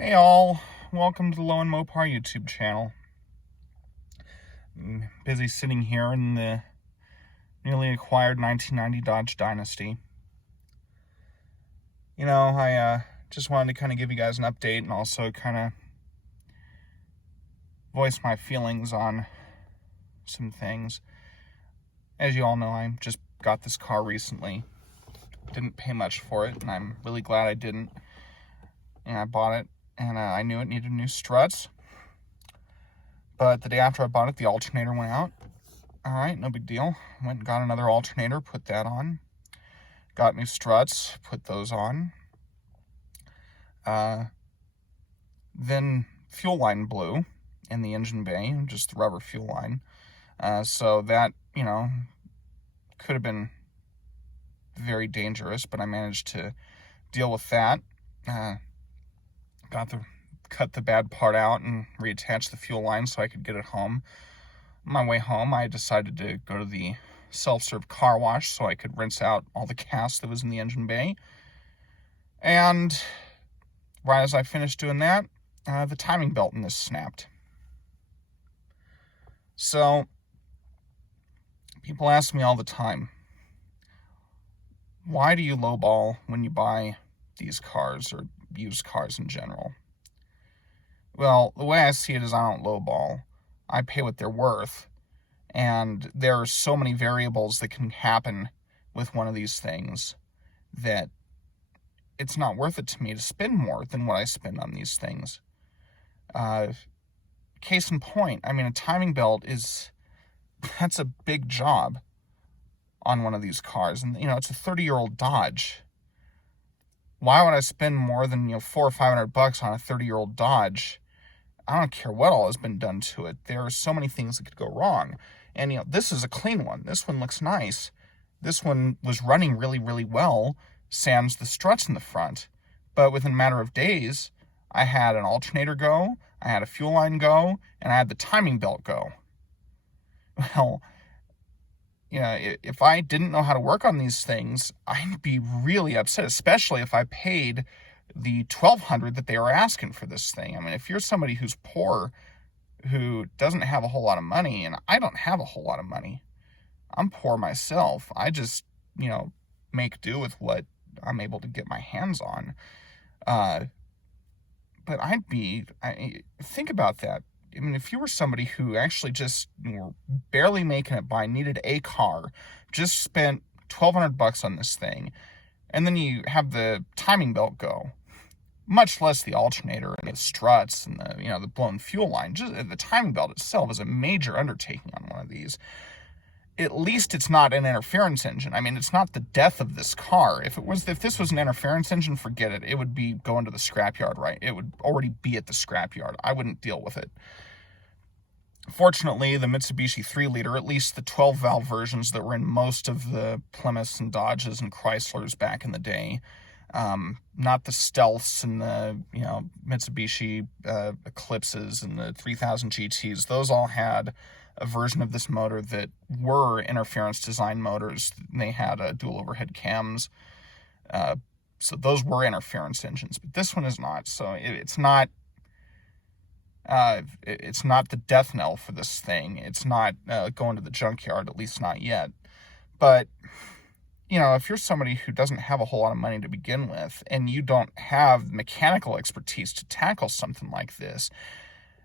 Hey all, welcome to the Low and Mopar YouTube channel. I'm busy sitting here in the newly acquired 1990 Dodge Dynasty. I just wanted to kind of give you guys an update and also kind of voice my feelings on some things. As you all know, I just got this car recently. Didn't pay much for it, and I'm really glad I didn't. And I bought it, and I knew it needed new struts. But the day after I bought it, the alternator went out. All right, no big deal. Went and got another alternator, put that on. Got new struts, put those on. Then fuel line blew in the engine bay, just the rubber fuel line. So that, could have been very dangerous, but I managed to deal with that. Cut the bad part out and reattach the fuel line so I could get it home. On my way home, I decided to go to the self-serve car wash so I could rinse out all the gas that was in the engine bay. And right as I finished doing that, the timing belt in this snapped. So people ask me all the time, why do you lowball when you buy these cars or used cars in general? Well, the way I see it is I don't lowball. I pay what they're worth. And there are so many variables that can happen with one of these things that it's not worth it to me to spend more than what I spend on these things. Case in point, a timing belt that's a big job on one of these cars. And, it's a 30-year-old Dodge. Why would I spend more than, $400 or $500 on a 30-year-old Dodge? I don't care what all has been done to it. There are so many things that could go wrong. And, this is a clean one. This one looks nice. This one was running really, really well, sans the struts in the front. But within a matter of days, I had an alternator go, I had a fuel line go, and I had the timing belt go. Well, if I didn't know how to work on these things, I'd be really upset, especially if I paid the $1,200 that they were asking for this thing. If you're somebody who's poor, who doesn't have a whole lot of money, and I don't have a whole lot of money. I'm poor myself. I just, make do with what I'm able to get my hands on. But think about that. If you were somebody who actually just were barely making it by, needed a car, just spent $1,200 on this thing, and then you have the timing belt go, much less the alternator and the struts and the blown fuel line. Just the timing belt itself is a major undertaking on one of these. At least it's not an interference engine. It's not the death of this car. If this was an interference engine, forget it. It would be going to the scrapyard, right? It would already be at the scrapyard. I wouldn't deal with it. Fortunately, the Mitsubishi 3-liter, at least the 12-valve versions that were in most of the Plymouths and Dodges and Chryslers back in the day, not the Stealths and the Mitsubishi Eclipses and the 3000 GTs. Those all had a version of this motor that were interference design motors. They had dual overhead cams, so those were interference engines. But this one is not. So it's not the death knell for this thing. It's not going to the junkyard, at least not yet. But if you're somebody who doesn't have a whole lot of money to begin with, and you don't have mechanical expertise to tackle something like this,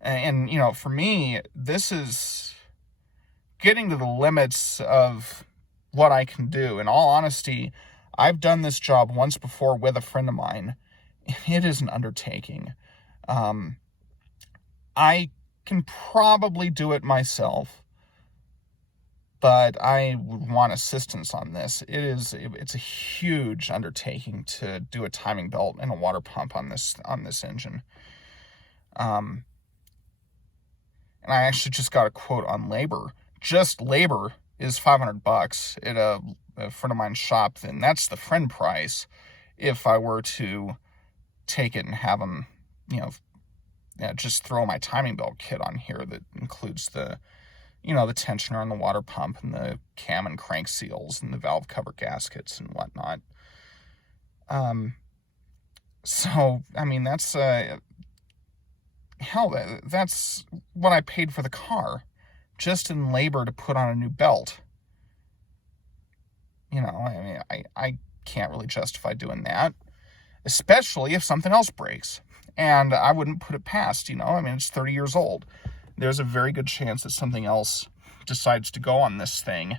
and for me, this is getting to the limits of what I can do. In all honesty, I've done this job once before with a friend of mine, and it is an undertaking. I can probably do it myself, but I would want assistance on this. It's a huge undertaking to do a timing belt and a water pump on this engine. And I actually just got a quote on labor. Just labor is $500 at a friend of mine's shop. Then that's the friend price if I were to take it and have them, just throw my timing belt kit on here that includes the tensioner and the water pump and the cam and crank seals and the valve cover gaskets and whatnot. So, that's hell, that's what I paid for the car, just in labor to put on a new belt. You know, I mean, I can't really justify doing that, especially if something else breaks. And I wouldn't put it past, you know, I mean, it's 30 years old. There's a very good chance that something else decides to go on this thing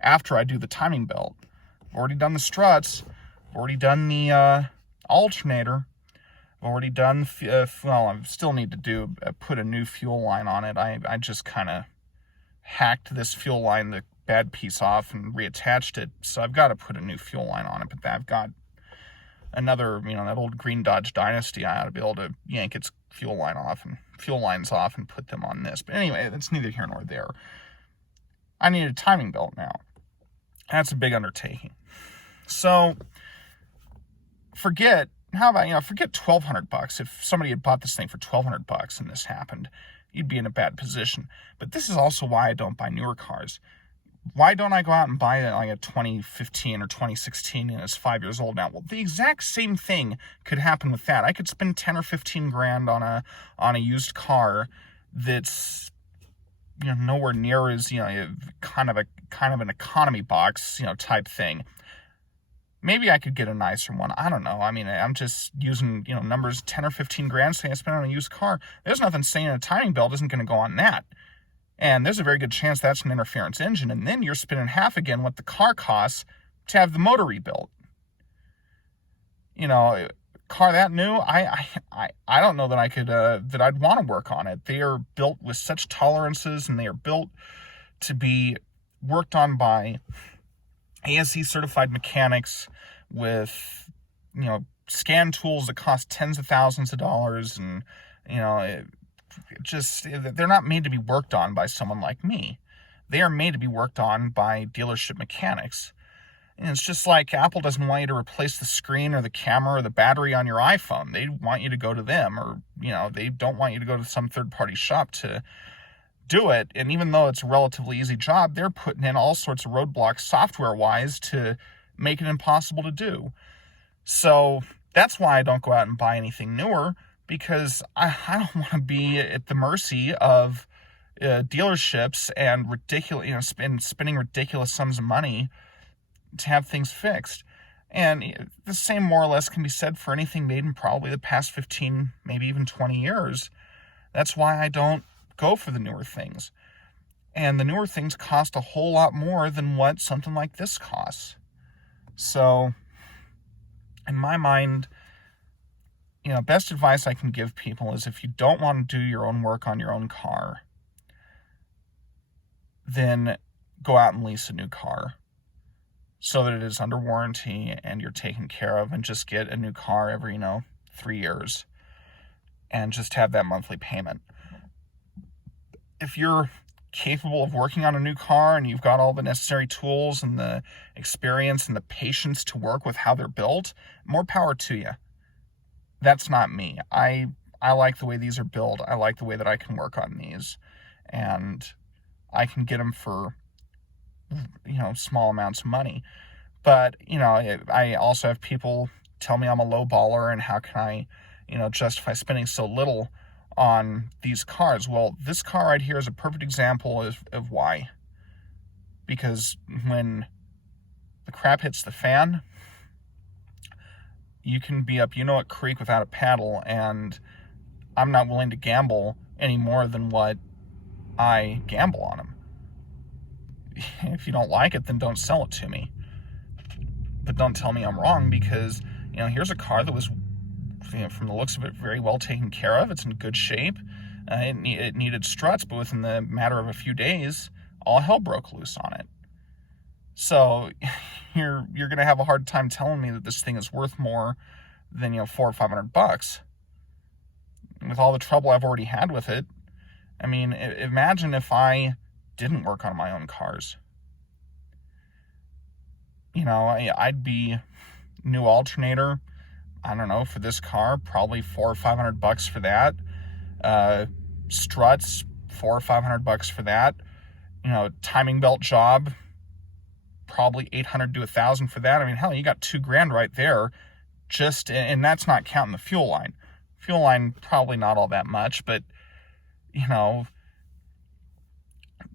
after I do the timing belt. I've already done the struts. I've already done the alternator. I've already done, well, I still need to put a new fuel line on it. I just kind of hacked this fuel line, the bad piece off, and reattached it. So I've got to put a new fuel line on it. But I've got another, you know, that old green Dodge Dynasty. I ought to be able to yank its fuel lines off and put them on this. But anyway, that's neither here nor there. I need a timing belt now. That's a big undertaking. So forget $1,200. If somebody had bought this thing for $1,200 and this happened, you'd be in a bad position. But this is also why I don't buy newer cars. Why don't I go out and buy like a 2015 or 2016 and it's 5 years old now? Well, the exact same thing could happen with that. I could spend 10 or 15 grand on a used car that's, you know, nowhere near as, you know, kind of an economy box, you know, type thing. Maybe I could get a nicer one. I don't know. I mean, I'm just using, you know, numbers, 10 or 15 grand saying I spent on a used car. There's nothing saying a timing belt isn't going to go on that. And there's a very good chance that's an interference engine. And then you're spending half again what the car costs to have the motor rebuilt. You know, car that new, I don't know that I could, that I'd want to work on it. They are built with such tolerances, and they are built to be worked on by ASE certified mechanics with, you know, scan tools that cost tens of thousands of dollars. And, you know, they're not made to be worked on by someone like me. They are made to be worked on by dealership mechanics. And it's just like Apple doesn't want you to replace the screen or the camera or the battery on your iPhone. They want you to go to them, or, you know, they don't want you to go to some third-party shop to do it. And even though it's a relatively easy job, they're putting in all sorts of roadblocks software-wise to make it impossible to do. So that's why I don't go out and buy anything newer, because I don't want to be at the mercy of dealerships and ridiculous, you know, spending ridiculous sums of money to have things fixed. And the same more or less can be said for anything made in probably the past 15, maybe even 20 years. That's why I don't go for the newer things. And the newer things cost a whole lot more than what something like this costs. So, in my mind, you know, best advice I can give people is, if you don't want to do your own work on your own car, then go out and lease a new car so that it is under warranty and you're taken care of, and just get a new car every, you know, 3 years and just have that monthly payment. If you're capable of working on a new car and you've got all the necessary tools and the experience and the patience to work with how they're built, more power to you. That's not me. I like the way these are built. I like the way that I can work on these, and I can get them for, you know, small amounts of money. But, you know, I also have people tell me I'm a low baller, and how can I, you know, justify spending so little on these cars. Well, this car right here is a perfect example of why. Because when the crap hits the fan, you can be up, you know, at creek without a paddle, and I'm not willing to gamble any more than what I gamble on them. If you don't like it, then don't sell it to me. But don't tell me I'm wrong, because, you know, here's a car that was, you know, from the looks of it, very well taken care of. It's in good shape. It needed struts, but within the matter of a few days, all hell broke loose on it. So you're going to have a hard time telling me that this thing is worth more than, you know, $400 or $500. With all the trouble I've already had with it, I mean, imagine if I didn't work on my own cars. You know, I'd be new alternator, I don't know, for this car, probably $400 or $500 for that. Struts, $400 or $500 for that. You know, timing belt job, probably $800 to $1,000 for that. I mean, hell, you got $2,000 right there. And that's not counting the fuel line. Fuel line, probably not all that much, but, you know,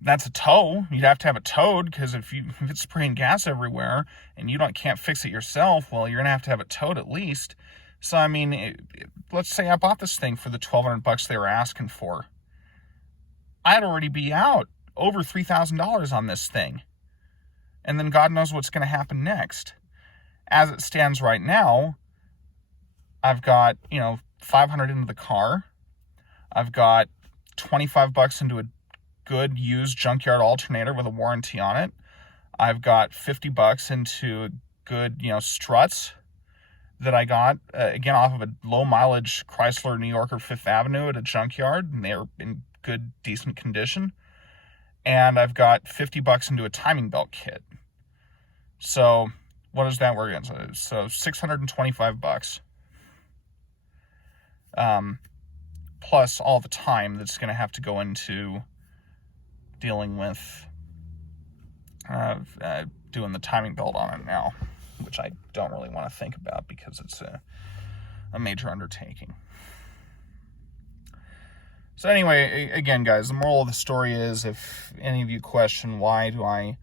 that's a tow. You'd have to have it towed, because if it's spraying gas everywhere and you can't fix it yourself, well, you're gonna have to have it towed at least. So I mean, let's say I bought this thing for the $1,200 they were asking for. I'd already be out over $3,000 on this thing, and then God knows what's going to happen next. As it stands right now, I've got, you know, $500 into the car. I've got $25 into a good used junkyard alternator with a warranty on it. I've got $50 into good, you know, struts that I got, again, off of a low mileage Chrysler New Yorker 5th Avenue at a junkyard, and they're in good, decent condition. And I've got $50 into a timing belt kit. So what does that work into? So $625. Plus all the time that's going to have to go into dealing with doing the timing belt on it now, which I don't really want to think about because it's a major undertaking. So anyway, again, guys, the moral of the story is, if any of you question why do I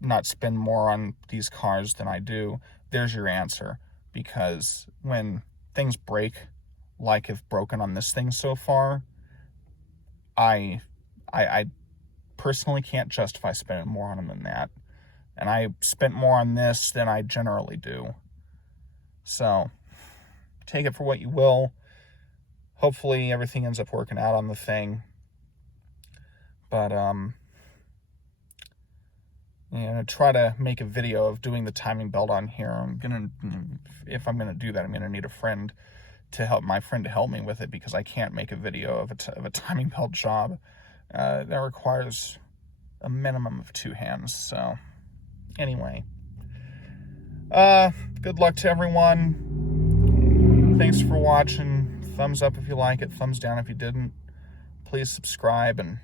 not spend more on these cars than I do, there's your answer. Because when things break, like have broken on this thing so far, I personally can't justify spending more on them than that. And I spent more on this than I generally do. So, take it for what you will. Hopefully everything ends up working out on the thing. But, try to make a video of doing the timing belt on here. If I'm gonna do that, I'm gonna need my friend to help me with it, because I can't make a video of a timing belt job. That requires a minimum of 2 hands. So, anyway, good luck to everyone. Thanks for watching. Thumbs up if you like it, thumbs down if you didn't. Please subscribe, and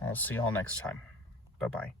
I'll see y'all next time. Bye-bye.